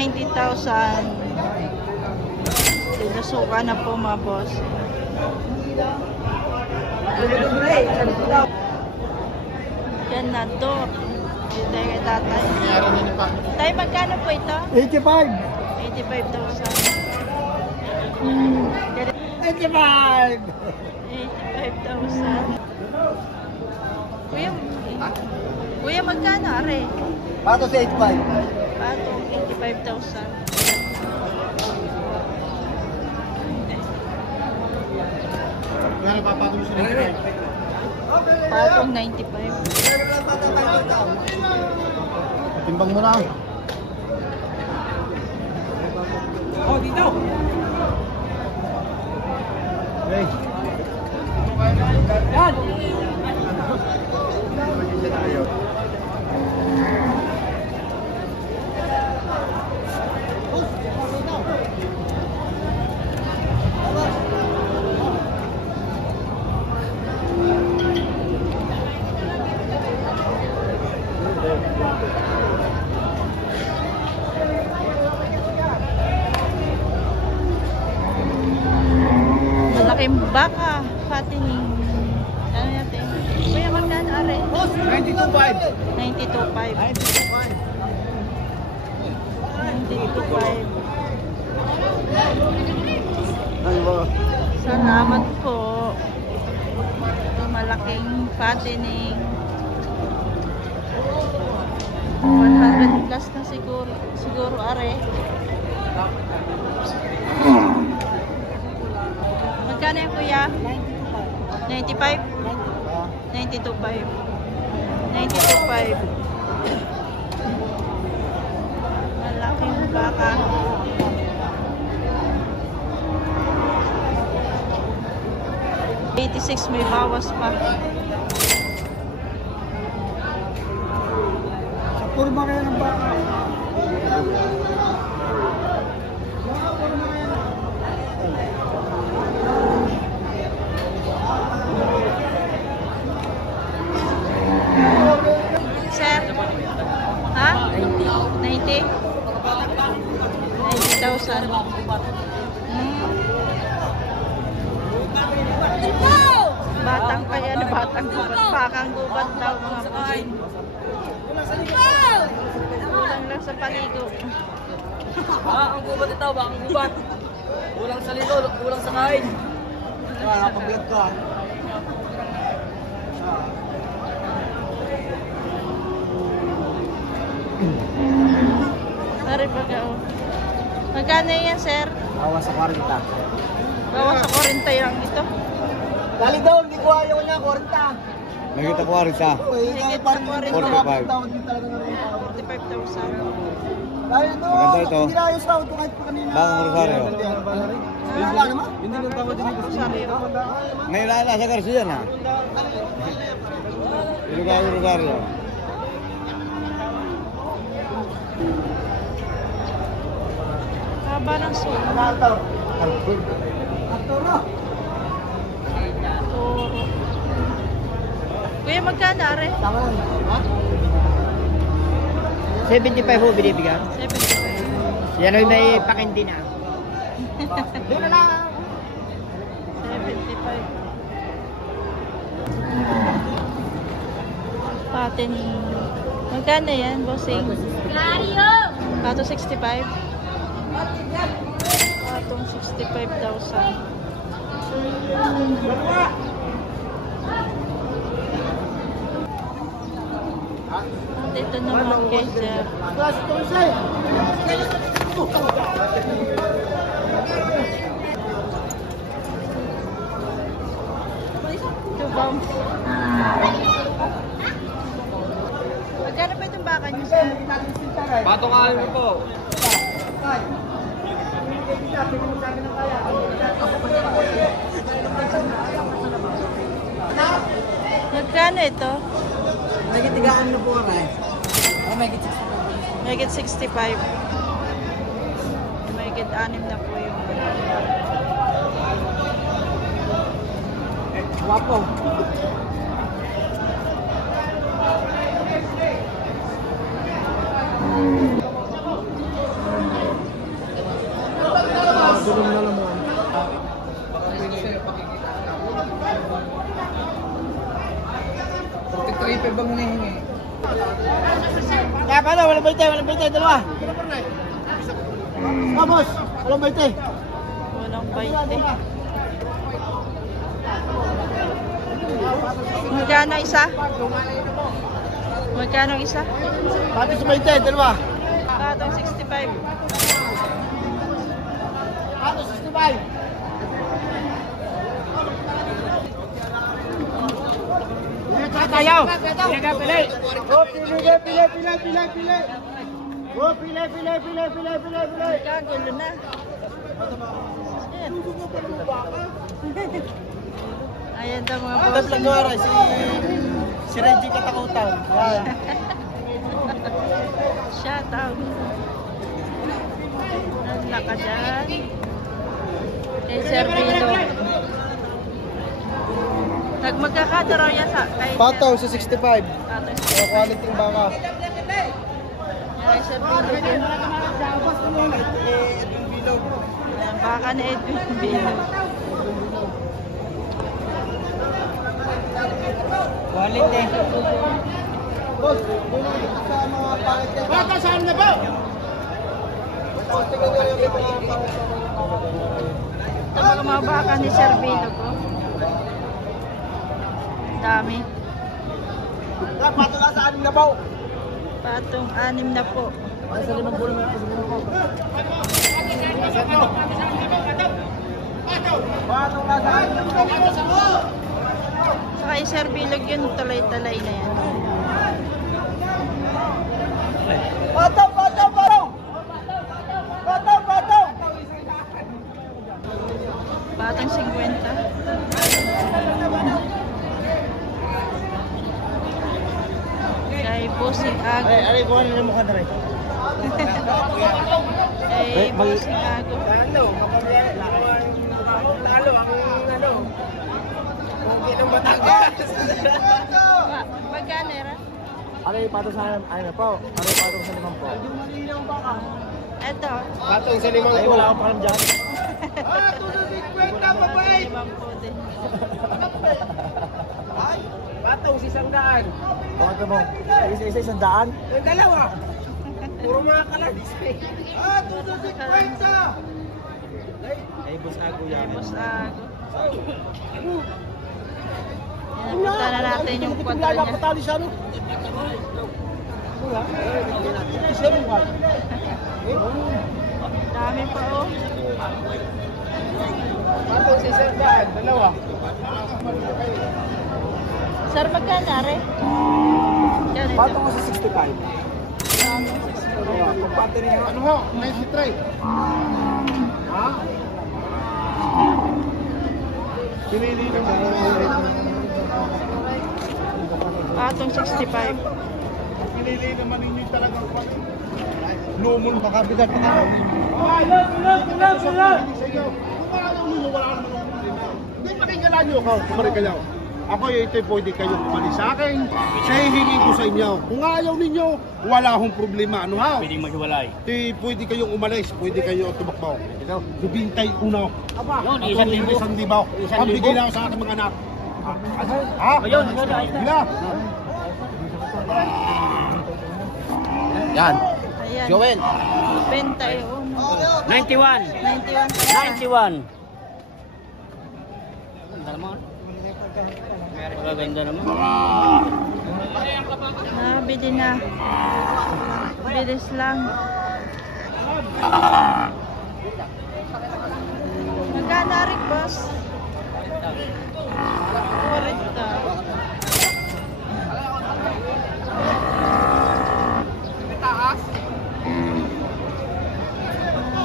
90,000. Sinusuka na po mga boss. Yan na to. Dito kay tatay. Tay, magkano po ito? 85. 85,000. 85. 85,000. Kuya, magkano are? Pato sa 85. Patong 85,000. Patong 95. Timbang mo na. Oh, dito. Okay. Yan. Malaking baka, fattening. Ano natin? Kuya, magkano are? 92.5. 92,500. 92,500. Salamat po. Ito malaking fattening. 100 plus na siguro are. Magkano yung kuya? 95? 92,500. 92,500. Malaking baka. $86 may bawas pa. Sa purma kaya ng baka. Sir? Ha? 90? 90,000. Batang pa yan, batang gubat. Bakang gubat daw mga boy. Kulang lang sa paligo. Ang gubat ito, bakang gubat. Kulang sa lito, kulang sa kain. Nakapagbiyak ka. Pare baga oh. Magkano yan, sir? Bawas sa 40. Bawas sa 40 lang ito. Dali daw, hindi ko ayaw na 40. Nakita ko rin sa Higit sa 40. 45. 45,000. Dahil ito, Maganda ito. hindi na ayos raw ito kahit pa kanina. Bakang Rosario. Wala naman. Hindi nang tawad din ito. Rosario. May lala sa Garcia na. Ilugay Rosario. Haba ng sulo. Ito. Toro. Kuya, magkano are? Tama lang. Ha? 75 ho binibigyan. 75. Yan ay may pakindi na. Doon na lang. 75. Patin. Magkano yan, bossing? Pato 65. Patong 65,000. Dito naman kay sir. Ito ba? Magkano pa itong baka niyo, sir? Patong alin mo po. Magkano ito? Nagitigaan na po kami. Mahigit 65. Mahigit 6 na po yung Wapo. Tulong na naman. Bang hinihingi. Kaya paano? Walang baitay, dalawa. Vamos! Walang baitay. Walang baite. Magkano isa? Magkano isa? Pati sa baitay, dalawa. Patong 65. Pato 65. Tayo. Pili. Oh, pili. Oh, pili. Kagulo na. Ayan. Ayan daw mga Atas boss. lang gawara si Reggie Katakutan. Shout out. Nagla ka dyan. Kay Sir Vino. Magkakado raw yan sa kay Pataw sa 65. Patong Quality ng baka. Kay Sir Vino din. Ayan, baka ni Edwin Vino. Quality. Bata saan na ba? Ito mga baka ni Sir Vino ko. Dami. Pato na sa anim na ba? Patong 6 na po. Ay, sa 5 bulo na. Pato na sa anim na ba? Saka yung Sir Bilog yun, talay-talay na yan. Pato! Patong 50. Kay Bossing Ago. Ay, kuha na mukha na rin. Kay Bossing Ago. Talo ang ano. Hindi ng Batangas. Magkano era? Aray, pato sa ay na po. Aray, pato sa 5 po. Eto. Pato sa 5 po. Ay, wala akong pakiram dyan. Limang po din. Pato si 100. Pato mo. Isa 100? Yung dalawa. Puro mga kalagis. Ay, boss Ago yan. Boss Ago. Yan, punta na natin yung 4 niya. Patali siya, no? Dami pa oh. Pato si 100. Dalawa. Sir, magkano are? Yan, Pato ito. ko sa 65. Kung pato rin yung ano ho, 93. Ha? Pinili na ba? Patong 65. Pinili naman ninyo talagang lumon baka bigat pa kayo. Sa inyo. Kung ayaw ninyo, wala naman akong problema. Hindi pakinggan nyo ako, kumari kayo. Ako ito pwede kayong umalis sa akin. Sa hihingi ko sa inyo. Kung ayaw ninyo, wala akong problema. Ano ha? Pwedeng maghiwalay. Pwede kayong umalis, pwede kayong tumakbo. Ito, bibintay uno. Yun, Ako, 1,000. Pambigay na ako sa aking mga anak. Ha? Ayun. Bila. Yan. Ayan. Joel. 21. 91. 91. 91. Ganda naman. Ganda naman. Nabili na. Bilis lang. Magkano rin, boss? 40.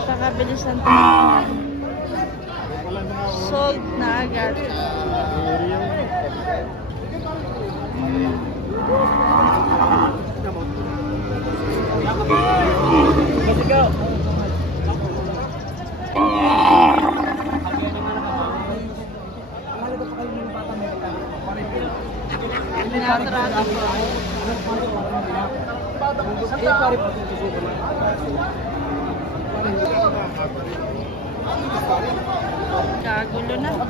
Nakabilis ang tingin. Sold na agad. Let's go. Natrata po. na.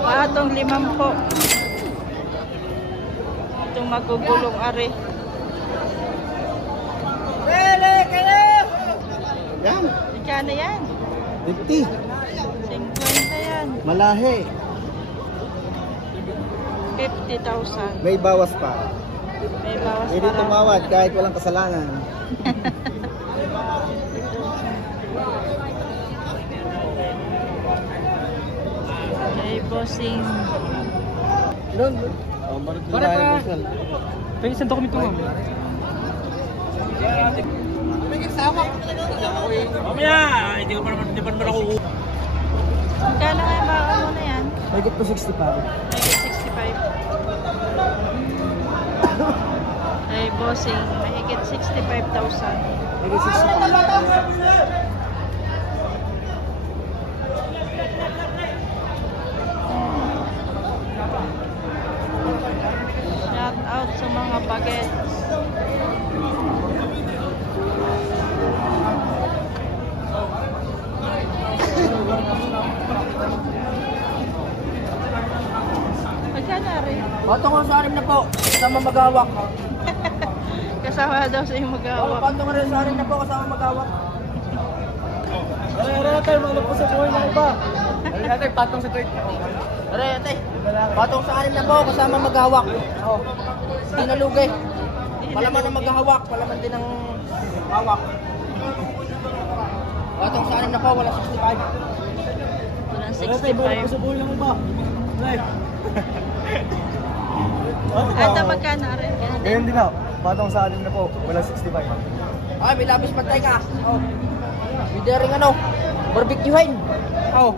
Patong 50. Itong magugulong are. Yan. Magkano yan? 50. 50 yan. Malahi. 50,000. May bawas pa. May bawas Pwede para. tumawad kahit walang kasalanan. Okay, bossing. Pwede isang dokumento mo. Mamaya, hindi pa naman ako. Magkano nga yung baka mo na yan? Higit po 60 pa. Mahigit 65. Ay, bossing. Mahigit 65,000. Higit 60 pa. Shout out sa mga bagets. Magkano rin? Patong ko sa anim na po, kasama magawak. Kasama daw sa yung magawa. Patong ko rin sa anim na po, kasama magawak. Aray, tayo, malap po sa buhay ng iba. Aray, tayo, patong sa tweet. Aray, tayo, patong sa anim na po, kasama magawak. Hindi nalugay. Palaman ang maghahawak, palaman din ang hawak. Patong sa anim na po, wala 65. Walang 65. buhay ng iba. Aray. Ito magkano rin? Ganyan din ako. Patong sa atin na po. Walang 65. Ay, may labis pantay ka. Oh. May daring ano, barbecuehin. Oh.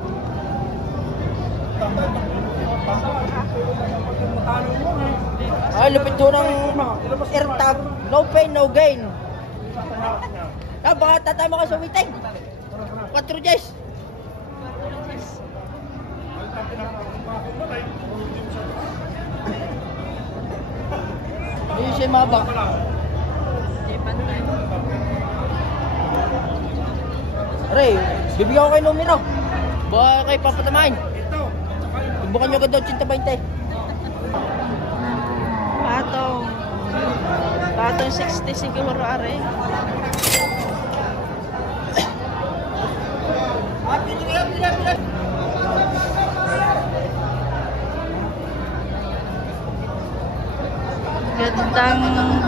Ay, lupit doon ng AirTag. No pain, no gain. Baka tatay mo ka sa meeting. 4 days. Ayun siya maba. Hindi pantay. Ray, bibigyan ko kayo numero. Baka kayo papatamain. Bukan nyo agad daw 120. Patong 60 siguro are. Gandang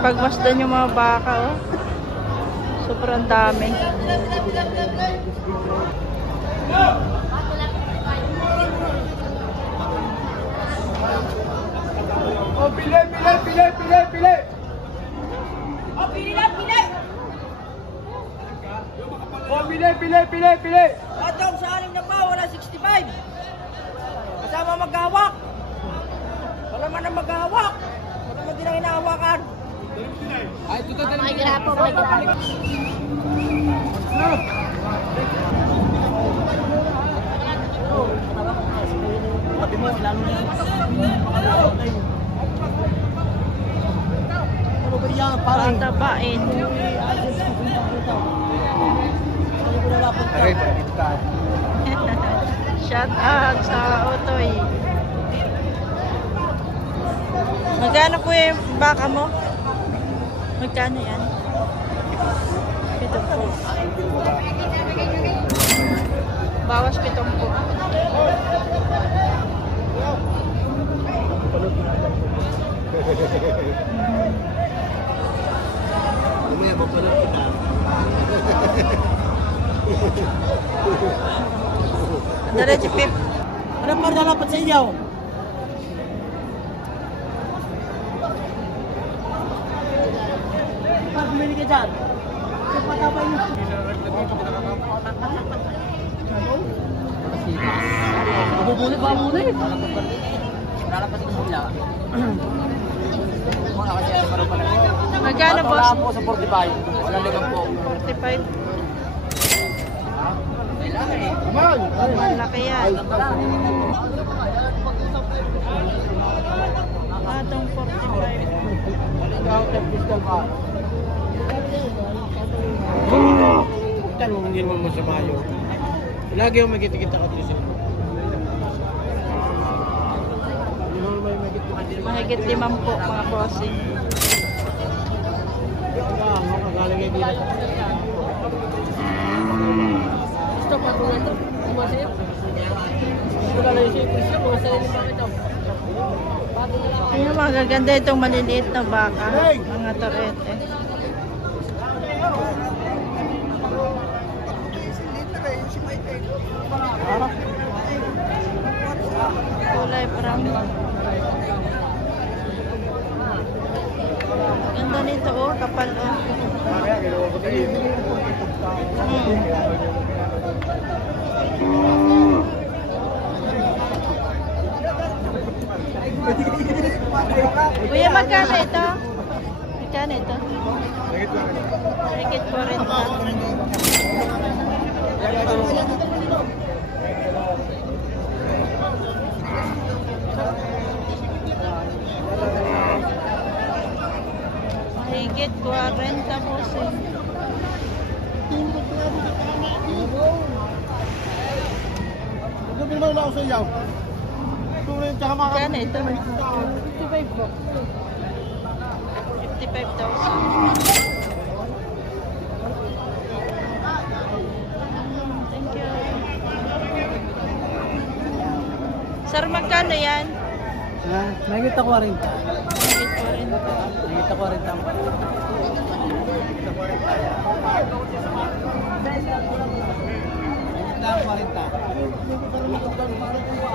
pagmasdan yung mga baka, oh. Sobrang dami. Oh, pili! Oh, pili na, pili! Oh, pili! Patong sa anim na pa, wala 65. Kasama maghawak. Wala man ang maghawak. Wala man din ang hinahawakan. Ay, ito tayo. Makigrapo. Pati mo, lalo na. Patabain. Aray, palit ka. Shout out sa Otoy. Magkano po yung baka mo? Magkano yan? 70. Bawas 70. Mamaya magpalot kita. Diretso Pip. Ano pa dapat sa inyo? Bumili ka dyan. Patabay mo. Mabubulit ba muna eh? Lalapas ko mula. Magkano boss? Wala po sa 45. Wala naman po. 45. Aman! Malaki yan. Atong 45. hindi mo masama yun. Lagi yung magkita-kita ka dito. Mahigit 5 po mga bossing. Gusto pa ito ito. Masip. Wala lang yung presyo. Mga sarili pa ito. Ayun, magaganda itong maliliit na baka. Mga torete. Kulay brown. Ganda nito oh, kapal oh. Kuya, magkano ito? Magkano ito? Higit 40. Mahigit 40 po siya. Sabi naman ako sa iyo. Tuloy tsaka mga... Magkano ito? 55 po. 55,000. Thank you. Sir, magkano yan? Nakikita ko rin. Higit 40. Nakikita ko rin tama.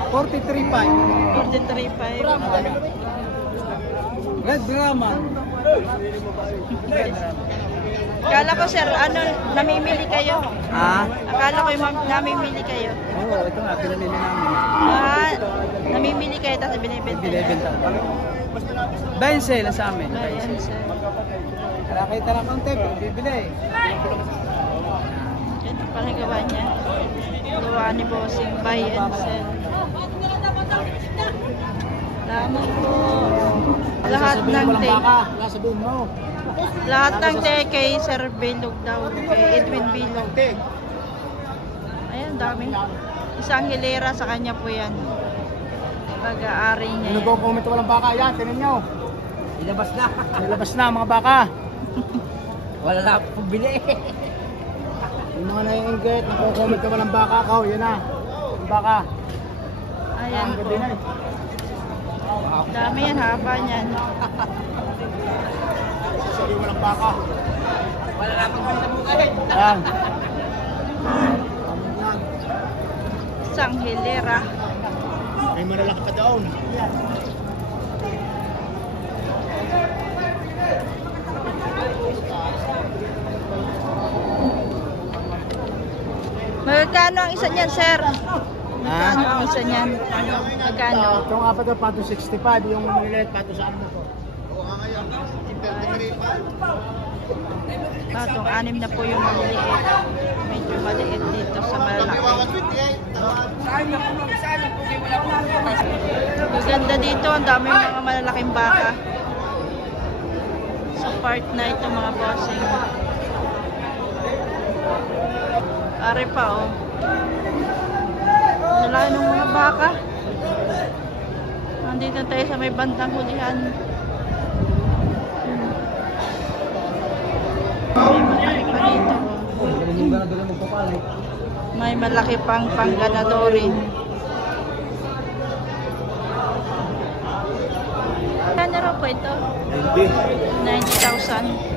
43.5. 43,500. Red Brahman. Akala ko sir, ano, namimili kayo? Akala ko yung namimili kayo. Oo, ito nga, pinamili namin. Namimili kayo tapos binibenta. Binibenta. Benzel lang sa amin. Ayan sir. Nakakita lang ng tape, bibili. Ito pala gawa niya. Gawa ni Bossing, buy and sell. Salamat po. Lahat ng take. Sabihin mo. Lahat ng take kay Sir Bilog daw. Kay Edwin Bilog. Ayan, dami. Isang hilera sa kanya po yan. Pag-aari niya. Nag-comment walang baka yan, tinan nyo. Ilabas na. Ilabas na mga baka. Wala na po bili. Yung mga nai-engage, nag-comment walang baka ako, yan na. Yung baka. Ayan po. Dami yan, haba niyan. Sabi walang baka. Wala na pang sa mukha. Yan. Isang hilera. May malalaki ka doon. Magkano ang isa niyan, sir? Magkano ang isa niyan? Magkano? Itong apat na pato 65, yung maliliit pato sa ano ko. Patong 6 na po yung maliliit. Medyo maliit dito sa malalaki. Maganda dito, ang daming mga malalaking baka. Sa part na ito mga bossing. Are pa oh. Nalaki ng mga baka. Nandito tayo sa may bandang hulihan. May malaki pa dito. May malaki pang pangganadori. Kano raw po ito? 90,000.